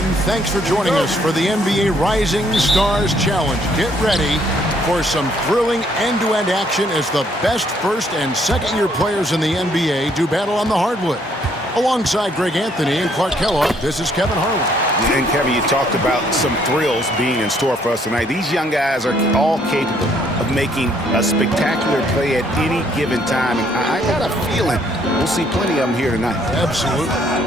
everyone. Thanks for joining us for the NBA Rising Stars Challenge. Get ready for some thrilling end-to-end action as the best first and second-year players in the NBA do battle on the hardwood. Alongside Greg Anthony and Clark Kellogg, this is Kevin Harlan. And Kevin, you talked about some thrills being in store for us tonight. These young guys are all capable of making a spectacular play at any given time. And I got a feeling we'll see plenty of them here tonight. Absolutely.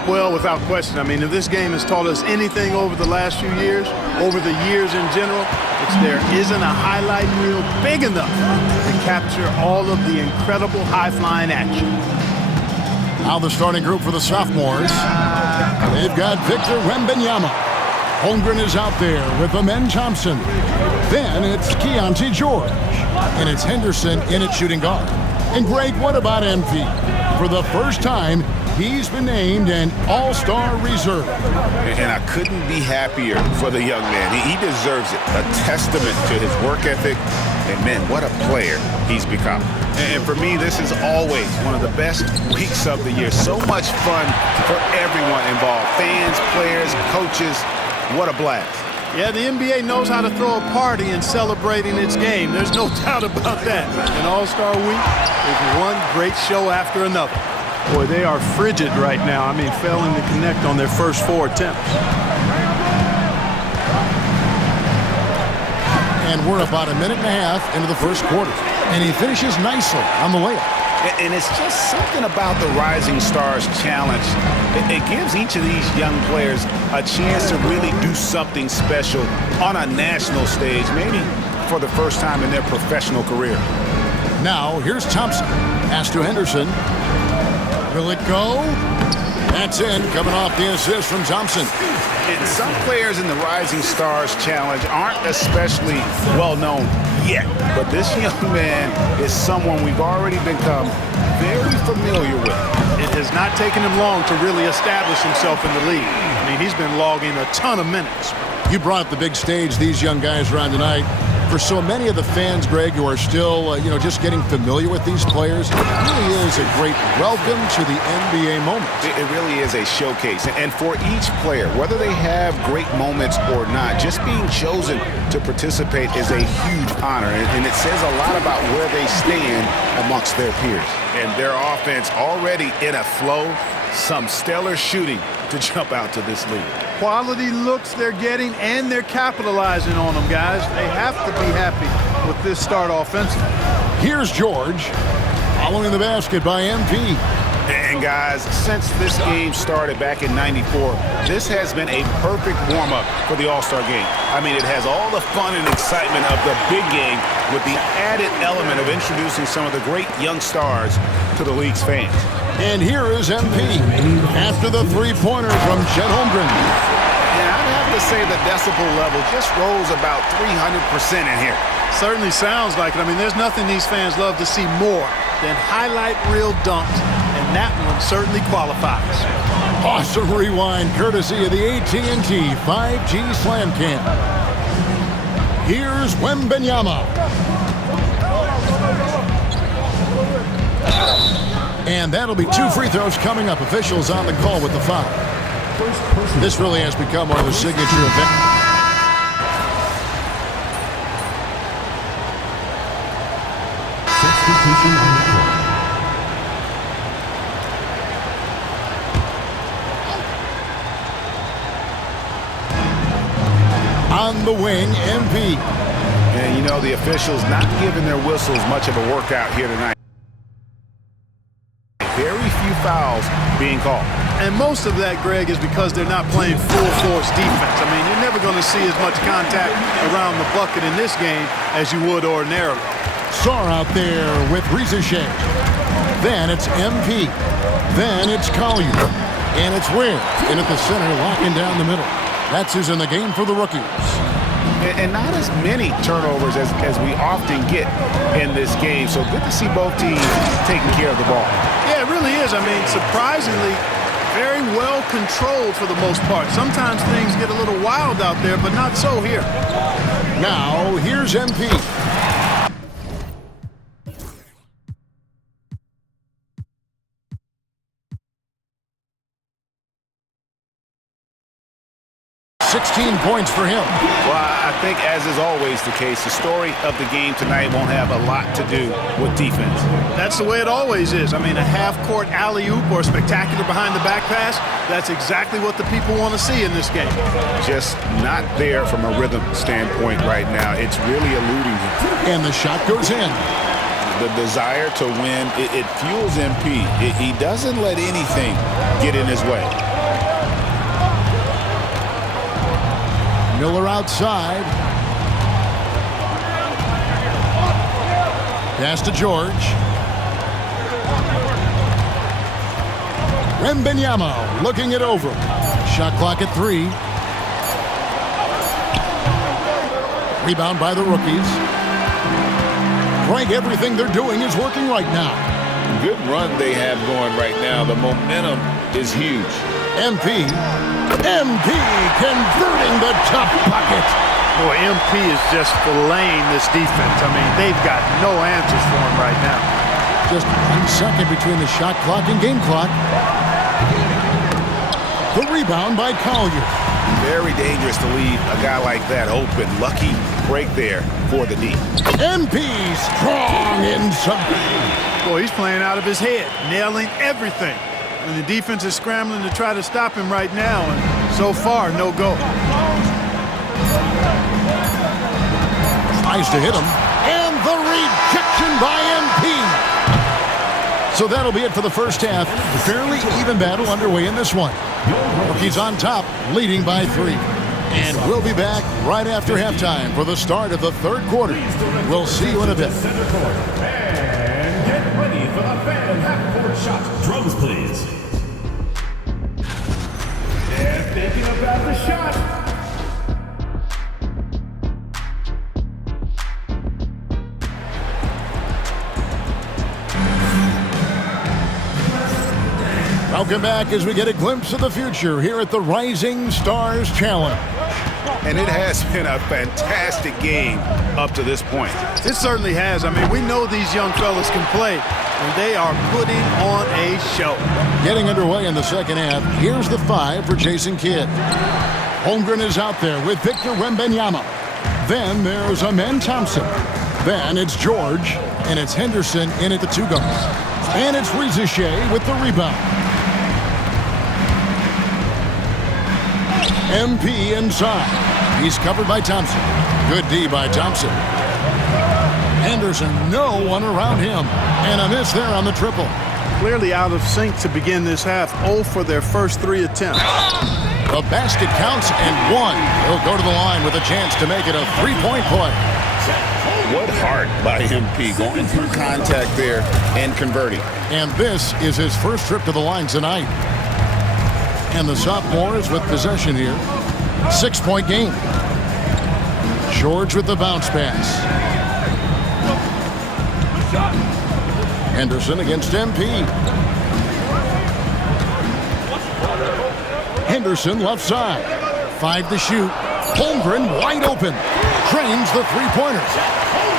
Well, without question. I mean, if this game has taught us anything over the last few years, over the years in general, it's there isn't a highlight reel big enough to capture all of the incredible high-flying action. Now the starting group for the sophomores. They've got Victor Wembanyama. Holmgren is out there with Amen Thompson. Then it's Keontae George. And it's Henderson in at shooting guard. And Greg, what about MP? For the first time, he's been named an All-Star reserve. And I couldn't be happier for the young man. He deserves it. A testament to his work ethic. And, man, what a player he's become. And for me, this is always one of the best weeks of the year. So much fun for everyone involved. Fans, players, coaches. What a blast. Yeah, the NBA knows how to throw a party in celebrating its game. There's no doubt about that. An All-Star week is one great show after another. Boy, they are frigid right now. I mean, failing to connect on their first 4 attempts. And we're about a minute and a half into the first quarter. And he finishes nicely on the layup. And it's just something about the Rising Stars Challenge. It gives each of these young players a chance to really do something special on a national stage, maybe for the first time in their professional career. Now, here's Thompson. Pass to Henderson. Will it go? That's in, coming off the assist from Thompson. And some players in the Rising Stars Challenge aren't especially well-known yet, but this young man is someone we've already become very familiar with. It has not taken him long to really establish himself in the league. I mean, he's been logging a ton of minutes. You brought up the big stage these young guys are on tonight. For so many of the fans, Greg, who are still, just getting familiar with these players, it really is a great welcome to the NBA moment. It really is a showcase. And for each player, whether they have great moments or not, just being chosen to participate is a huge honor. And it says a lot about where they stand amongst their peers. And their offense already in a flow, some stellar shooting to jump out to this lead. Quality looks they're getting, and they're capitalizing on them, guys. They have to be happy with this start offensively. Here's George, following the basket by MP. And guys, since this game started back in '94, this has been a perfect warm-up for the All-Star game. I mean, it has all the fun and excitement of the big game with the added element of introducing some of the great young stars to the league's fans. And here is MP after the three-pointer from Chet Holmgren. Yeah, I'd have to say the decibel level just rose about 300% in here. Certainly sounds like it. I mean, there's nothing these fans love to see more than highlight reel dunks, and that one certainly qualifies. Awesome rewind courtesy of the AT&T 5G Slam Cam. Here's Wembanyama. And that'll be 2 free throws coming up. Officials on the call with the foul. This really has become one of the signature events. On the wing, MP. And the officials not giving their whistles much of a workout here tonight. Very few fouls being called. And most of that, Greg, is because they're not playing full-force defense. I mean, you're never going to see as much contact around the bucket in this game as you would ordinarily. Sarr out there with Rizachet. Then it's MP. Then it's Collier. And it's Ware in at the center, locking down the middle. That's who's in the game for the rookies. And not as many turnovers as we often get in this game. So good to see both teams taking care of the ball. Yeah, it really is. I mean, surprisingly, very well controlled for the most part. Sometimes things get a little wild out there, but not so here. Now, here's MP. 16 points for him. Well, I think, as is always the case, the story of the game tonight won't have a lot to do with defense. That's the way it always is. I mean, a half-court alley-oop or spectacular behind-the-back pass, that's exactly what the people want to see in this game. Just not there from a rhythm standpoint right now. It's really eluding him. And the shot goes in. The desire to win, it fuels MP. He doesn't let anything get in his way. Miller outside. Pass to George. Wembanyama looking it over. Shot clock at 3. Rebound by the rookies. Frank, everything they're doing is working right now. Good run they have going right now. The momentum is huge. MP converting the top bucket. Boy, MP is just filleting this defense. I mean, they've got no answers for him right now. Just 1 second between the shot clock and game clock. The rebound by Collier. Very dangerous to leave a guy like that open. Lucky break there for the D. MP strong inside. Boy, he's playing out of his head, nailing everything. And the defense is scrambling to try to stop him right now, and so far, no go. Tries to hit him, and the rejection by MP. So that'll be it for the first half. Fairly even battle underway in this one. Rockies on top, leading by 3. And we'll be back right after halftime for the start of the third quarter. We'll see you in a bit. And get ready for the Phantom half-court shot. Drums, please. They're thinking about the shot. Welcome back as we get a glimpse of the future here at the Rising Stars Challenge. And it has been a fantastic game up to this point. It certainly has. I mean, we know these young fellas can play, and they are putting on a show. Getting underway in the second half, here's the 5 for Jason Kidd. Holmgren is out there with Victor Wembanyama. Then there's Amen Thompson. Then it's George, and it's Henderson in at the 2 guards. And it's Riziche with the rebound. MP inside. He's covered by Thompson. Good D by Thompson. Henderson, no one around him. And a miss there on the triple. Clearly out of sync to begin this half. 0 for their first 3 attempts. The basket counts and 1. He'll go to the line with a chance to make it a 3-point play. What heart by MP, going through contact there and converting. And this is his first trip to the line tonight. And the sophomores with possession here. 6-point game. George with the bounce pass. Henderson against MP. Henderson left side. 5 to shoot. Holmgren wide open. Trains the 3-pointers.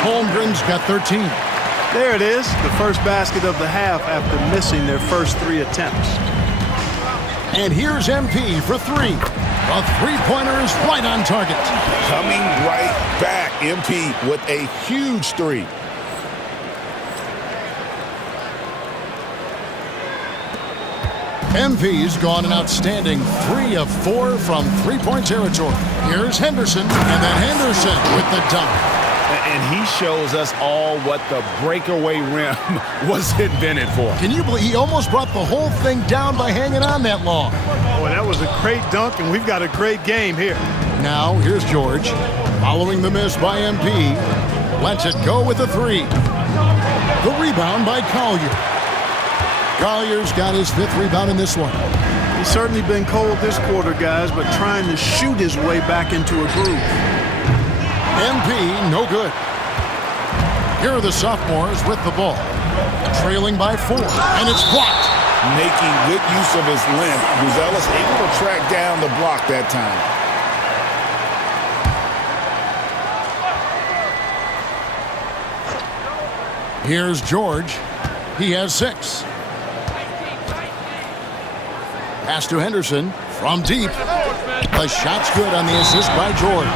Holmgren's got 13. There it is, the first basket of the half after missing their first 3 attempts. And here's MP for 3. The 3-pointer is right on target. Coming right back, MP with a huge 3. MP's gone an outstanding 3 of 4 from 3-point territory. Here's Henderson, and then Henderson with the dunk. And he shows us all what the breakaway rim was invented for. Can you believe he almost brought the whole thing down by hanging on that long? Boy, that was a great dunk, and we've got a great game here. Now, here's George. Following the miss by MP. Lets it go with a 3. The rebound by Collier. Collier's got his 5th rebound in this one. He's certainly been cold this quarter, guys, but trying to shoot his way back into a groove. MP, no good. Here are the sophomores with the ball. Trailing by 4, and it's blocked. Making good use of his length. Buzelis able to track down the block that time. Here's George. He has 6. Pass to Henderson from deep. The shot's good on the assist by George.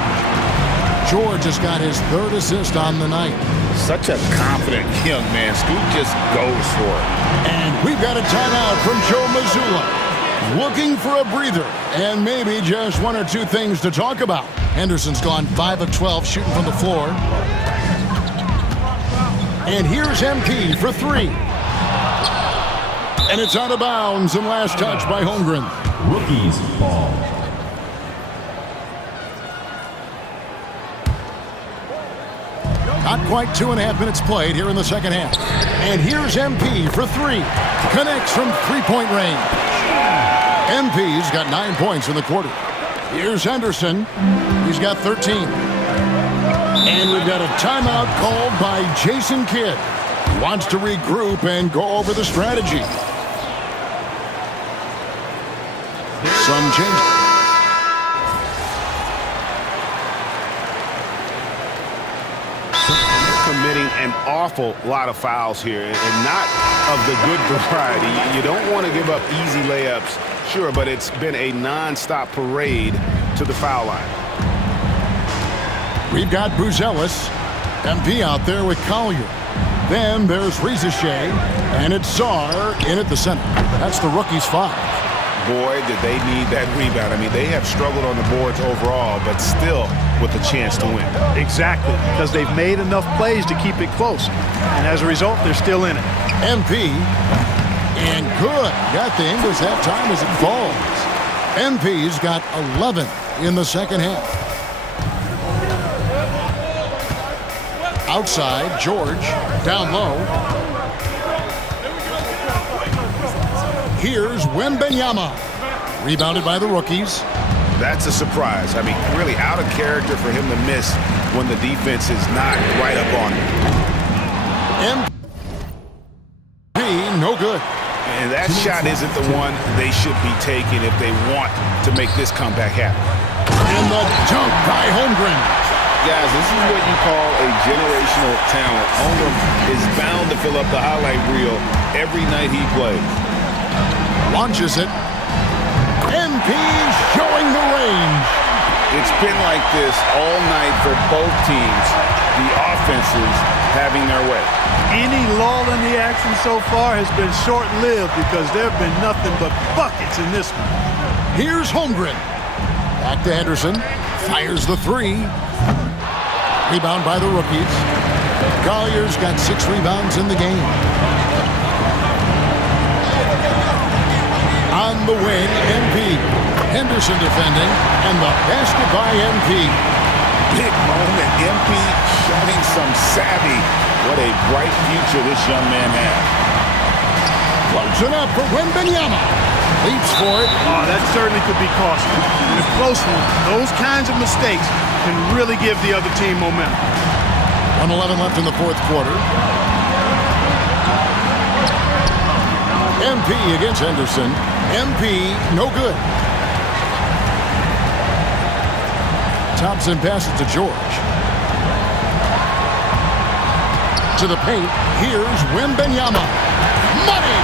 George has got his third assist on the night. Such a confident young man. Scoot just goes for it. And we've got a timeout from Joe Mazzulla. Looking for a breather and maybe just one or two things to talk about. Henderson's gone 5 of 12 shooting from the floor. And here's MP for 3. And it's out of bounds and last touch by Holmgren. Rookies ball. Not quite 2.5 minutes played here in the second half. And here's MP for 3. Connects from three-point range. MP's got 9 points in the quarter. Here's Henderson. He's got 13. And we've got a timeout called by Jason Kidd. He wants to regroup and go over the strategy. Some change. Committing an awful lot of fouls here, and not of the good variety. You don't want to give up easy layups, sure, but it's been a non-stop parade to the foul line. We've got Buzelis, MP out there with Collier. Then there's Rizachet, and it's Sarr in at the center. That's the rookie's 5. Boy, did they need that rebound. I mean, they have struggled on the boards overall, but still with a chance to win. Exactly, because they've made enough plays to keep it close. And as a result, they're still in it. MP, and good. Got the Ingles that time as it falls. MP's got 11 in the second half. Outside, George, down low. Here's Wembanyama. Rebounded by the rookies. That's a surprise. I mean, really out of character for him to miss when the defense is not right up on him. MP, no good. And that shot isn't the one they should be taking if they want to make this comeback happen. And the dunk by Holmgren. Guys, this is what you call a generational talent. Holmgren is bound to fill up the highlight reel every night he plays. Launches it. MP showing the range. It's been like this all night for both teams. The offenses having their way. Any lull in the action so far has been short-lived because there have been nothing but buckets in this one. Here's Holmgren. Back to Henderson. Fires the 3. Rebound by the rookies. Collier's got 6 rebounds in the game. On the wing, MP. Henderson defending, and the basket by MP. Big moment. MP showing some savvy. What a bright future this young man has. Closing up for Wembanyama. Leaps for it. Oh, that certainly could be costly. In a close one, those kinds of mistakes can really give the other team momentum. 1:11 left in the fourth quarter. MP against Henderson. MP, no good. Thompson passes to George. To the paint. Here's Wembanyama. Money!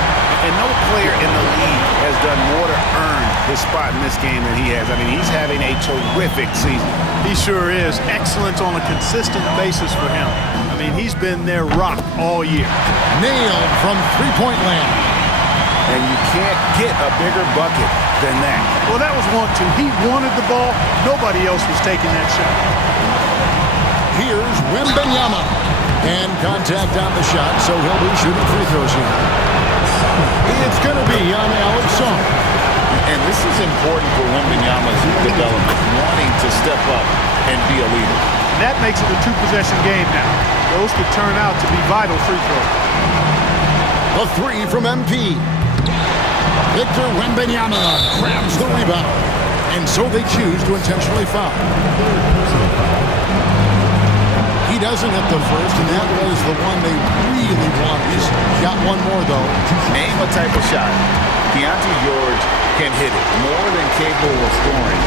And no player in the league has done more to earn his spot in this game than he has. I mean, he's having a terrific season. He sure is. Excellence on a consistent basis for him. I mean, he's been their rock all year. Nailed from three-point land. And you can't get a bigger bucket than that. Well, that was 1-2. He wanted the ball. Nobody else was taking that shot. Here's Wembanyama. And contact on the shot, so he'll be shooting free throws here. It's going to be on Alex Sarr. And this is important for Wembanyama's development, wanting to step up and be a leader. That makes it a 2-possession game now. Those could turn out to be vital free throws. A 3 from MP. Victor Wembanyama grabs the rebound. And so they choose to intentionally foul. He doesn't hit the first, and that was the one they really wanted. He's got one more, though. Name a type of shot. Keontae George can hit it, more than capable of scoring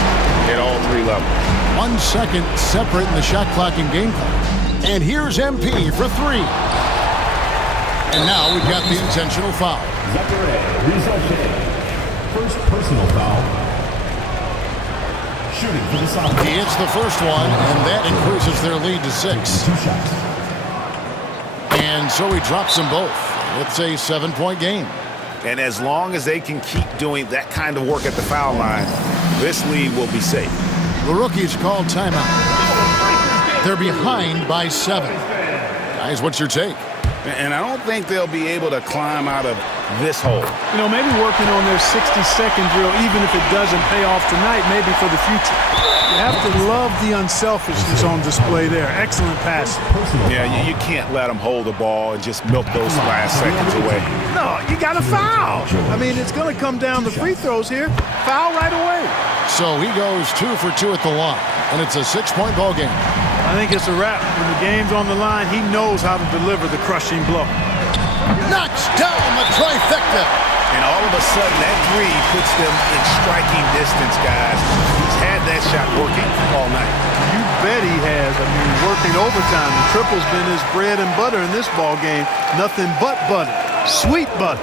at all 3 levels. 1 second separate in the shot clock and game clock. And here's MP for 3. And now we've got the intentional foul. Zachary Rizachet. First personal foul. Shooting for the sophomores. He hits the first one, and that increases their lead to 6. 2 shots. And so he drops them both. It's a 7-point game. And as long as they can keep doing that kind of work at the foul line, this lead will be safe. The rookies called timeout. They're behind by 7. Guys, what's your take? And I don't think they'll be able to climb out of this hole. You know, maybe working on their 60-second drill, even if it doesn't pay off tonight, maybe for the future. You have to love the unselfishness on display there. Excellent pass. Yeah, you can't let them hold the ball and just milk those last seconds away. No, you got to foul. I mean, it's going to come down to free throws here. Foul right away. So he goes 2 for 2 at the line, and it's a 6-point ball game. I think it's a wrap. When the game's on the line, he knows how to deliver the crushing blow. Knocks down the trifecta. And all of a sudden, that 3 puts them in striking distance, guys. He's had that shot working all night. You bet he has. I mean, working overtime. The triple's been his bread and butter in this ball game. Nothing but butter. Sweet butter.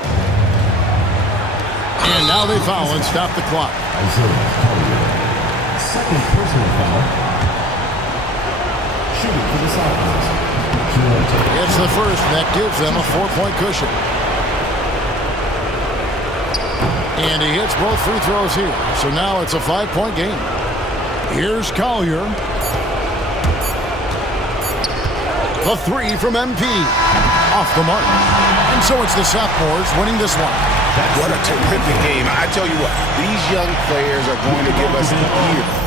And now they foul and stop the clock. Isaiah Collier. Second personal foul. Shooting for the sophomores. It's the first, and that gives them a 4-point cushion. And he hits both free throws here. So now it's a 5-point game. Here's Collier. The 3 from MP. Off the mark. And so it's the sophomores winning this one. What a terrific game. I tell you what, these young players are going to give us a year.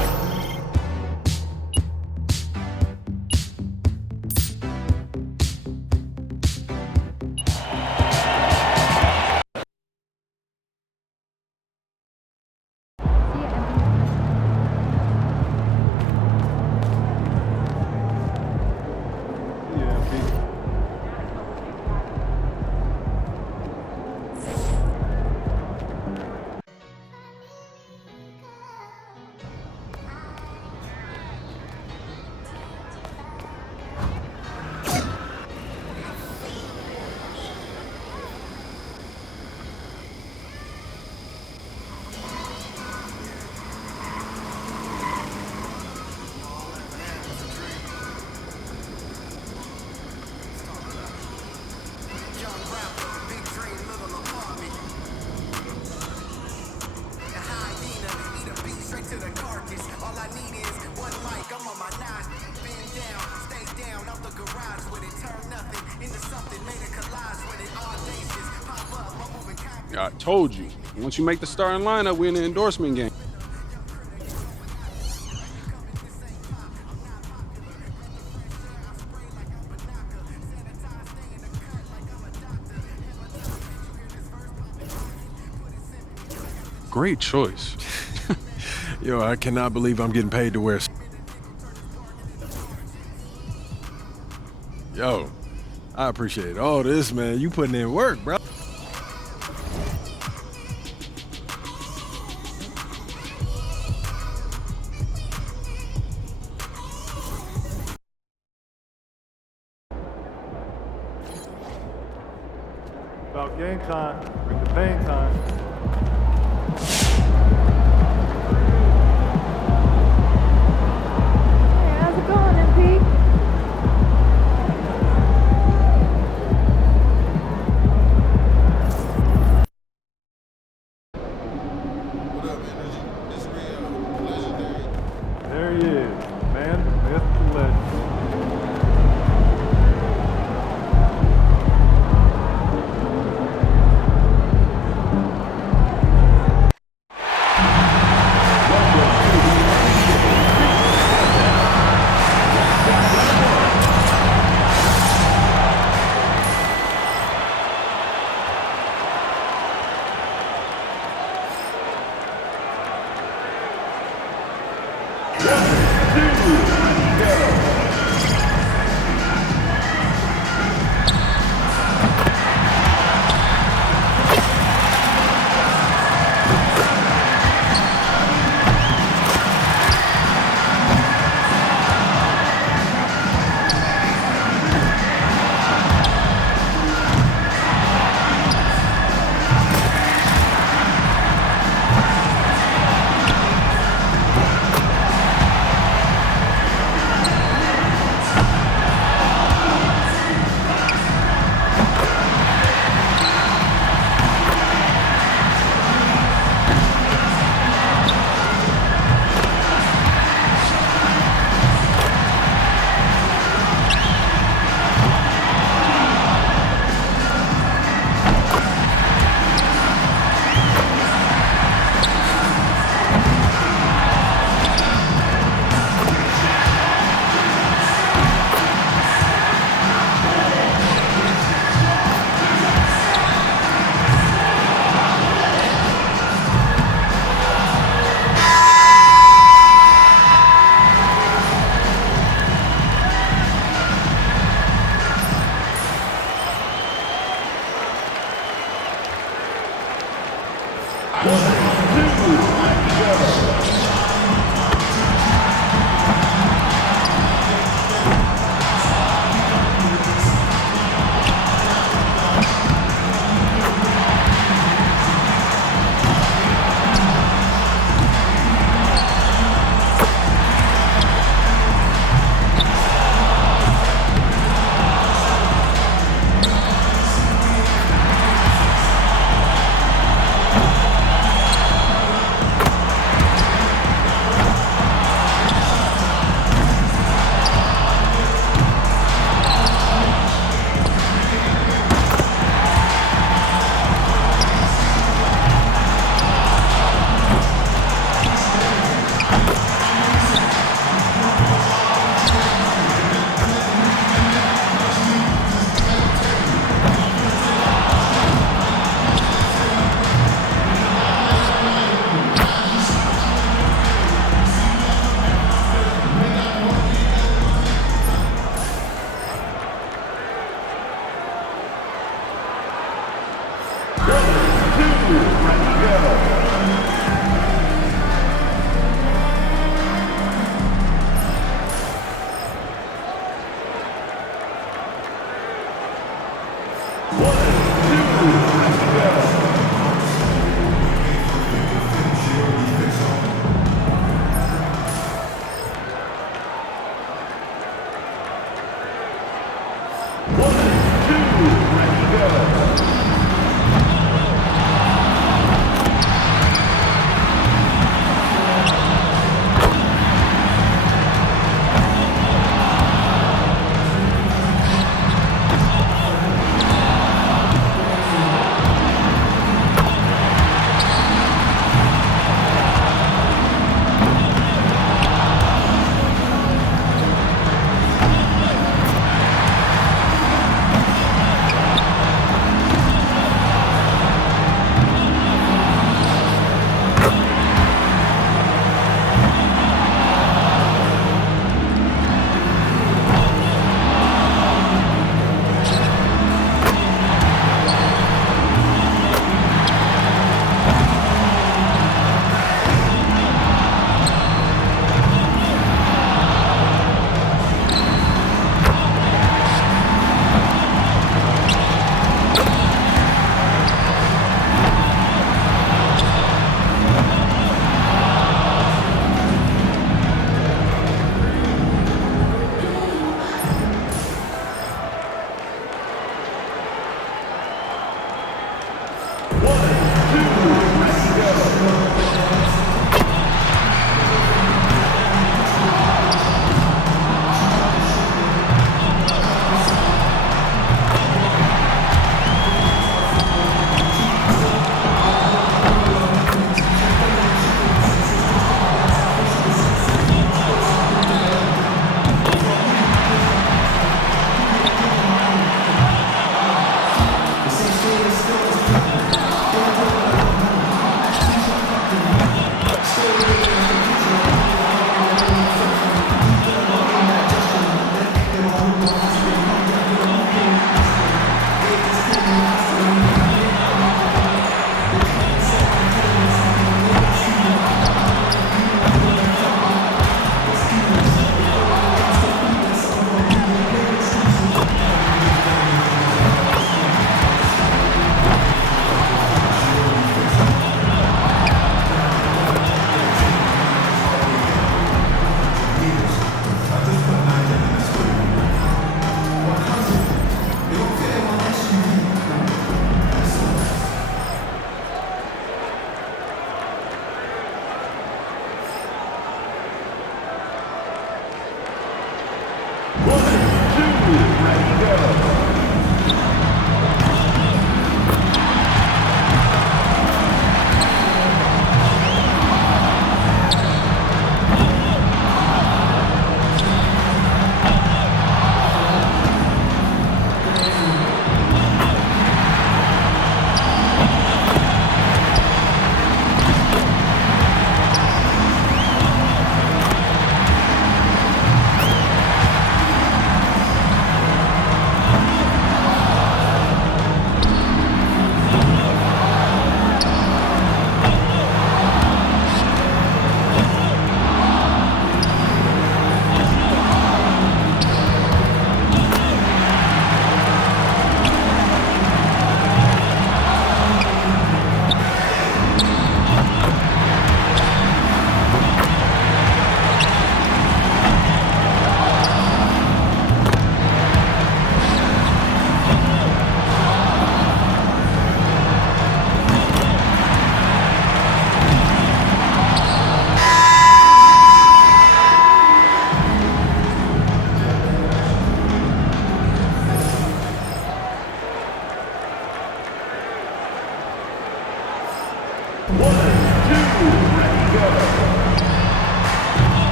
I told you, once you make the starting lineup, we're in the endorsement game. Great choice. Yo, I cannot believe I'm getting paid to wear. Yo, I appreciate all this, man. You putting in work, bro. About game time, bring the pain time. Hey, how's it going, MP? There he is, man, the myth, the legend.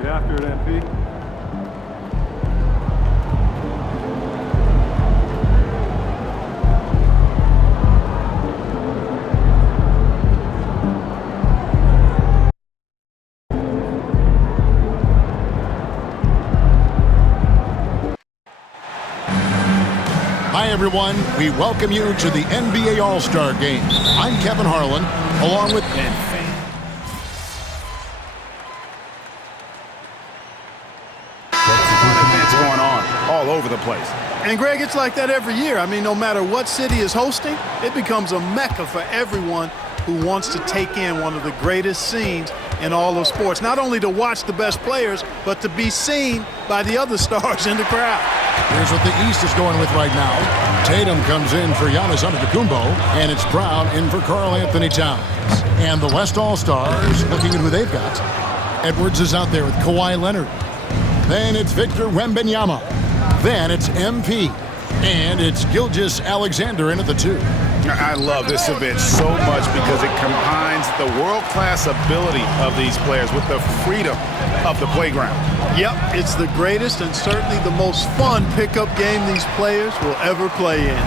Get after it, MP. Hi, everyone. We welcome you to the NBA All-Star Game. I'm Kevin Harlan, along with Events going on all over the place. And, Greg, it's like that every year. I mean, no matter what city is hosting, it becomes a mecca for everyone who wants to take in one of the greatest scenes in all of sports. Not only to watch the best players, but to be seen by the other stars in the crowd. Here's what the East is going with right now. Tatum comes in for Giannis Antetokounmpo, and it's Brown in for Karl Anthony Towns. And the West All-Stars looking at who they've got. Edwards is out there with Kawhi Leonard. Then it's Victor Wembanyama. Then it's MP. And it's Gilgeous-Alexander in at the 2. I love this event so much because it combines the world-class ability of these players with the freedom of the playground. Yep, it's the greatest and certainly the most fun pickup game these players will ever play in.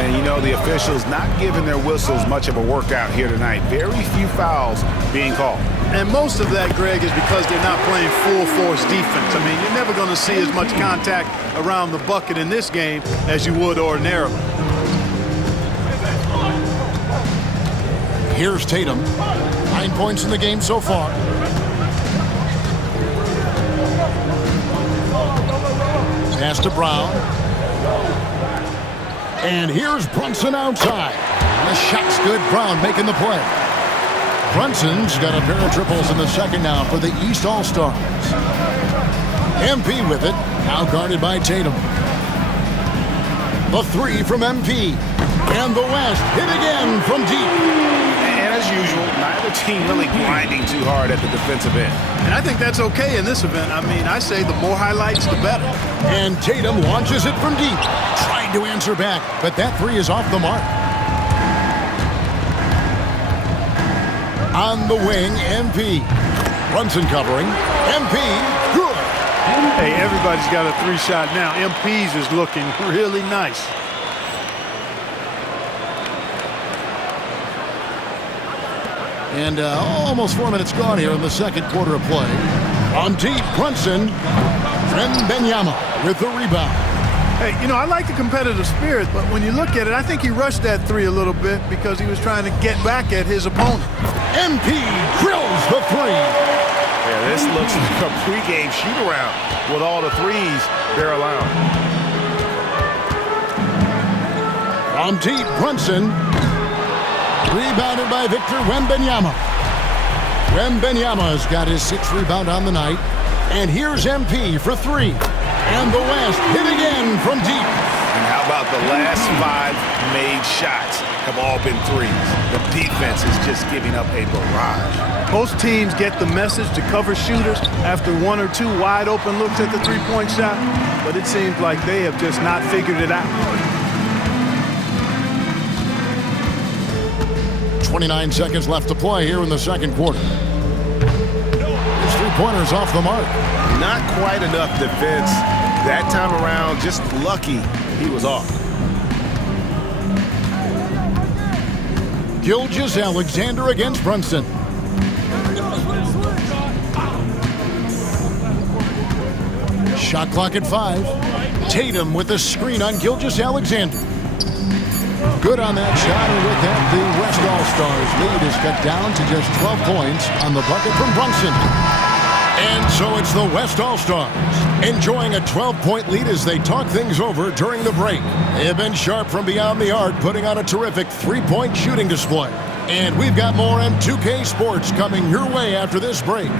And, you know, the officials not giving their whistles much of a workout here tonight. Very few fouls being called. And most of that, Greg, is because they're not playing full-force defense. I mean, you're never going to see as much contact around the bucket in this game as you would ordinarily. Here's Tatum. 9 points in the game so far. Pass to Brown. And here's Brunson outside. The shot's good. Brown making the play. Brunson's got a pair of triples in the second now for the East All-Stars. MP with it. Now guarded by Tatum. The 3 from MP. And the West hit again from deep. And as usual, neither team really grinding too hard at the defensive end. And I think that's okay in this event. I mean, I say the more highlights, the better. And Tatum launches it from deep. Trying to answer back, but that 3 is off the mark. On the wing, MP. Brunson covering. MP, good. Hey, everybody's got a 3-shot now. MP's is looking really nice. And almost 4 minutes gone here in the second quarter of play. On deep, Brunson. Wembanyama with the rebound. Hey, you know, I like the competitive spirit, but when you look at it, I think he rushed that 3 a little bit because he was trying to get back at his opponent. MP drills the 3. Yeah, this looks like a pregame shoot-around with all the 3s they're allowing. On deep, Brunson. Rebounded by Victor Wembanyama. Wembanyama's got his 6th rebound on the night. And here's MP for 3. And the West hit again from deep. And how about the last 5 made shots have all been 3s. The defense is just giving up a barrage. Most teams get the message to cover shooters after 1 or 2 wide open looks at the 3-point shot, but it seems like they have just not figured it out. 29 seconds left to play here in the second quarter. His 3-pointer's off the mark. Not quite enough defense that time around. Just lucky he was off. Gilgeous-Alexander against Brunson. Shot clock at 5. Tatum with the screen on Gilgeous-Alexander. Good on that shot, and with that, the West All-Stars lead is cut down to just 12 points on the bucket from Brunson. And so it's the West All-Stars enjoying a 12-point lead as they talk things over during the break. They have been sharp from beyond the arc, putting on a terrific 3-point shooting display. And we've got more M2K Sports coming your way after this break.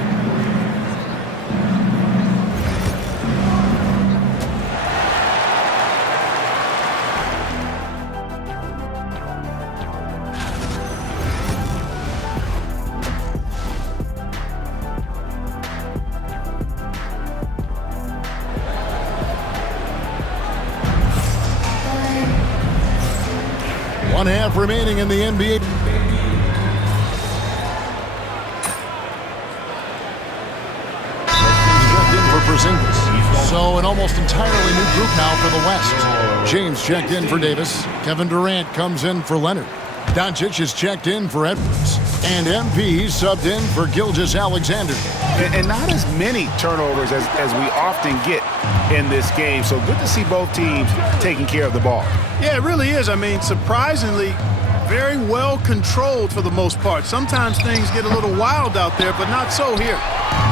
One half remaining in the NBA. Checked in for Porzingis. So an almost entirely new group now for the West. James checked in for Davis. Kevin Durant comes in for Leonard. Doncic is checked in for Edwards, and MP subbed in for Gilgeous-Alexander. And not as many turnovers as we often get in this game. So good to see both teams taking care of the ball. Yeah, it really is. I mean, surprisingly, very well controlled for the most part. Sometimes things get a little wild out there, but not so here.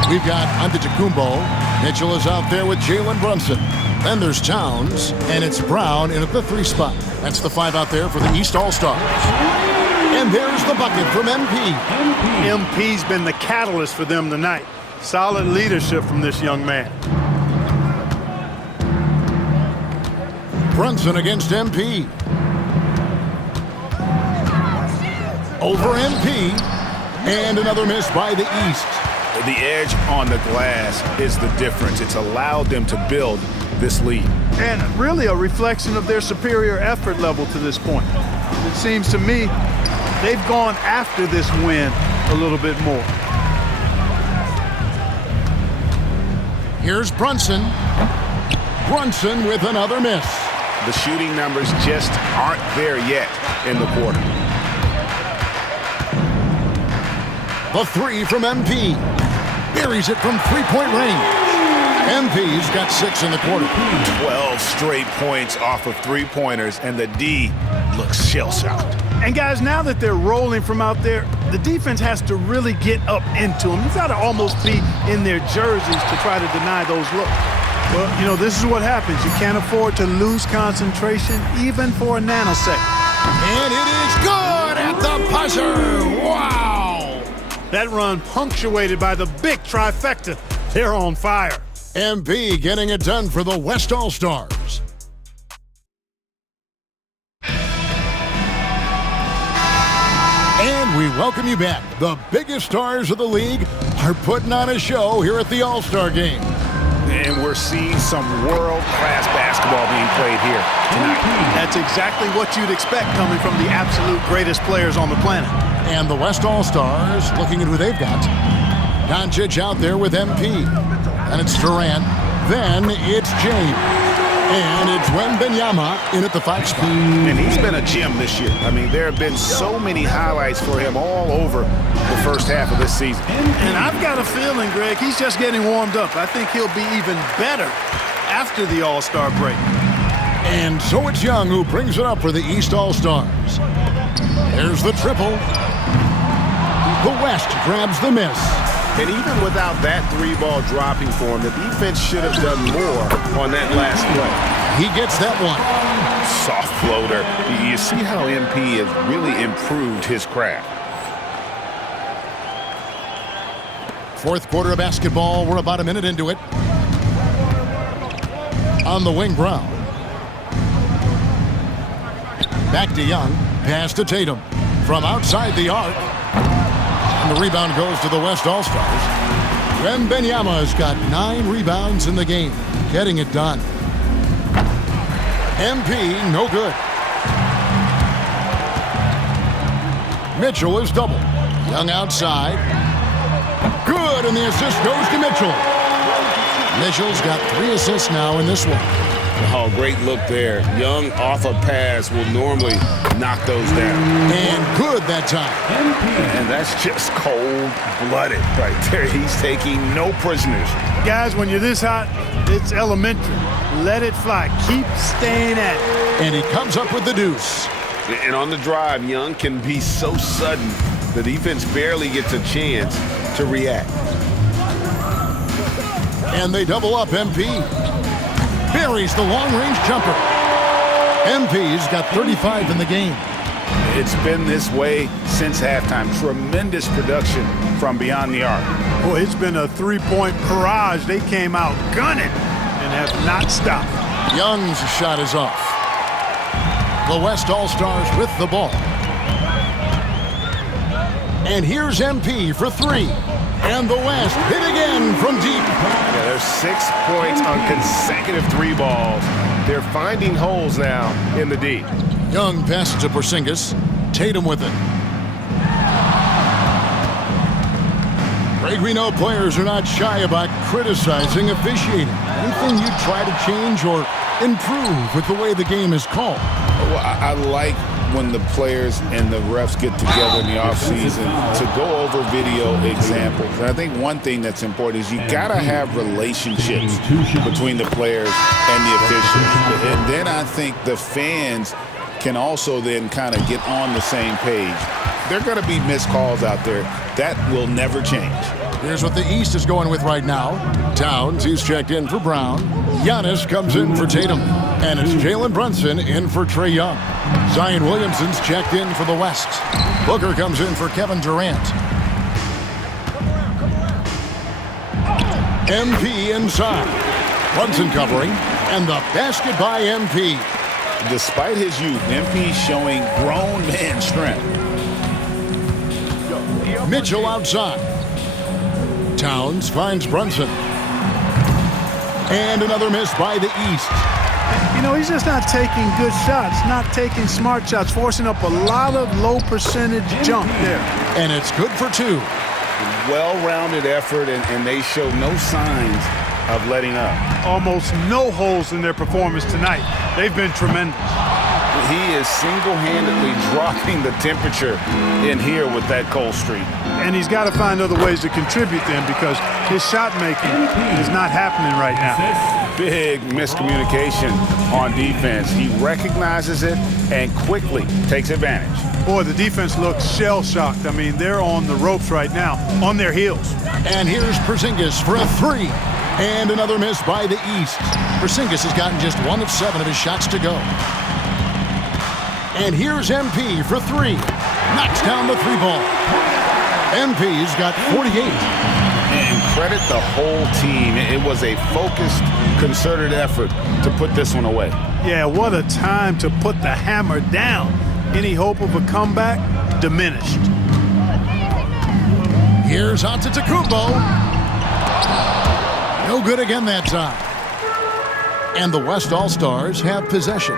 We've got Antetokounmpo. Mitchell is out there with Jalen Brunson. Then there's Towns, and it's Brown in at the 3 spot. That's the 5 out there for the East All-Stars. And there's the bucket from MP. MP's been the catalyst for them tonight. Solid leadership from this young man. Brunson against MP. Over MP. And another miss by the East. The edge on the glass is the difference. It's allowed them to build this lead. And really a reflection of their superior effort level to this point. It seems to me they've gone after this win a little bit more. Here's Brunson. Brunson with another miss. The shooting numbers just aren't there yet in the quarter. The 3 from MP. Buries it from 3-point range. MP's got 6 in the quarter. 12 straight points off of 3-pointers, and the D looks shell-shocked. And guys, now that they're rolling from out there, the defense has to really get up into them. You've got to almost be in their jerseys to try to deny those looks. Well, you know, this is what happens. You can't afford to lose concentration even for a nanosecond. And it is good at the buzzer. Wow! That run punctuated by the big trifecta. They're on fire. MP getting it done for the West All-Stars. And we welcome you back. The biggest stars of the league are putting on a show here at the All-Star Game. And we're seeing some world-class basketball being played here tonight. That's exactly what you'd expect coming from the absolute greatest players on the planet. And the West All-Stars looking at who they've got. Doncic out there with MP. And it's Durant. Then it's James. And it's Wembanyama in at the 5 spot. And he's been a gem this year. I mean, there have been so many highlights for him all over the first half of this season. And I've got a feeling, Greg, he's just getting warmed up. I think he'll be even better after the All-Star break. And so it's Young who brings it up for the East All-Stars. There's the triple. The West grabs the miss. And even without that 3-ball dropping for him, the defense should have done more on that last play. He gets that one. Soft floater. You see how MP has really improved his craft. Fourth quarter of basketball. We're about a minute into it. On the wing, Brown. Back to Young. Pass to Tatum. From outside the arc. And the rebound goes to the West All-Stars. Wembanyama has got 9 rebounds in the game. Getting it done. MP, no good. Mitchell is double. Young outside. Good, and the assist goes to Mitchell. Mitchell's got 3 assists now in this one. Oh, great look there. Young off a pass will normally knock those down. And good that time. And that's just cold-blooded right there. He's taking no prisoners. Guys, when you're this hot, it's elementary. Let it fly. Keep staying at it. And he comes up with the deuce. And on the drive, Young can be so sudden, the defense barely gets a chance to react. And they double up MP. Buries the long-range jumper. MP's got 35 in the game. It's been this way since halftime. Tremendous production from beyond the arc. Boy, it's been a 3-point barrage. They came out gunning and have not stopped. Young's shot is off. The West All-Stars with the ball. And here's MP for 3. And the West hit again from deep. Yeah, there's 6 points on consecutive 3 balls. They're finding holes now in the D. Young passes to Porzingis. Tatum with it. Greg, we know players are not shy about criticizing officiating. Anything you try to change or improve with the way the game is called? Well, I like when the players and the refs get together in the offseason to go over video examples. And I think one thing that's important is you got to have relationships between the players and the officials. And then I think the fans can also then kind of get on the same page. There are going to be missed calls out there. That will never change. Here's what the East is going with right now. Towns, he's checked in for Brown. Giannis comes in for Tatum. And it's Jalen Brunson in for Trae Young. Zion Williamson's checked in for the West. Booker comes in for Kevin Durant. MP inside. Brunson covering. And the basket by MP. Despite his youth, MP showing grown man strength. Mitchell outside. Towns finds Brunson. And another miss by the East. You know, he's just not taking good shots, not taking smart shots, forcing up a lot of low percentage jump there. And it's good for two. Well-rounded effort, and they show no signs of letting up. Almost no holes in their performance tonight. They've been tremendous. He is single-handedly dropping the temperature in here with that cold streak. And he's got to find other ways to contribute then, because his shot making is not happening right now. Big miscommunication on defense. He recognizes it and quickly takes advantage. Boy, the defense looks shell-shocked. I mean, they're on the ropes right now, on their heels. And here's Porzingis for a three. And another miss by the East. Porzingis has gotten just 1 of 7 of his shots to go. And here's MP for three. Knocks down the three ball. MP's got 48. And credit the whole team. It was a focused, concerted effort to put this one away. Yeah, what a time to put the hammer down. Any hope of a comeback diminished. Here's Antetokounmpo. No good again that time. And the West All-Stars have possession.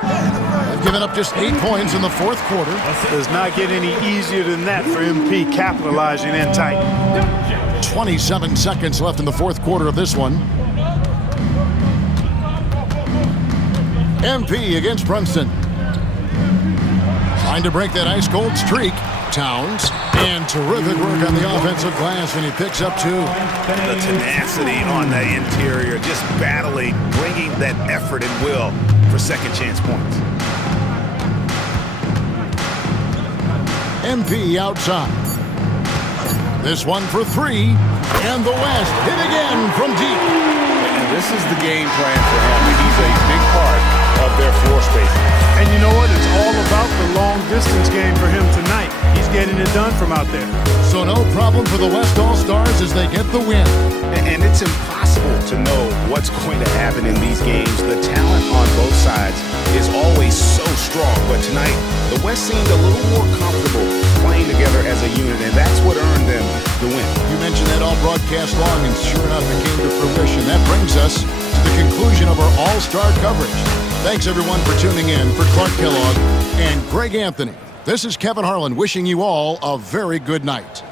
They've given up just 8 points in the fourth quarter. Does not get any easier than that for MP capitalizing in tight. 27 seconds left in the fourth quarter of this one. MP against Brunson. Trying to break that ice-cold streak. Towns. And terrific work on the offensive glass, and he picks up 2. The tenacity on the interior, just battling, bringing that effort and will for second chance points. MP outside. This one for 3. And the West hit again from deep. And this is the game plan for him. He's a big part of their floor spacing. And you know what? It's all about the long-distance game for him tonight. He's getting it done from out there. So no problem for the West All-Stars as they get the win. And it's impossible to know what's going to happen in these games. The talent on both sides is always so strong. But tonight, the West seemed a little more comfortable playing together as a unit, and that's what earned them the win. You mentioned that all broadcast long, and sure enough, it came to fruition. That brings us to the conclusion of our All-Star coverage. Thanks, everyone, for tuning in. For Clark Kellogg and Greg Anthony, this is Kevin Harlan wishing you all a very good night.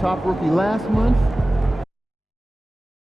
Top rookie last month.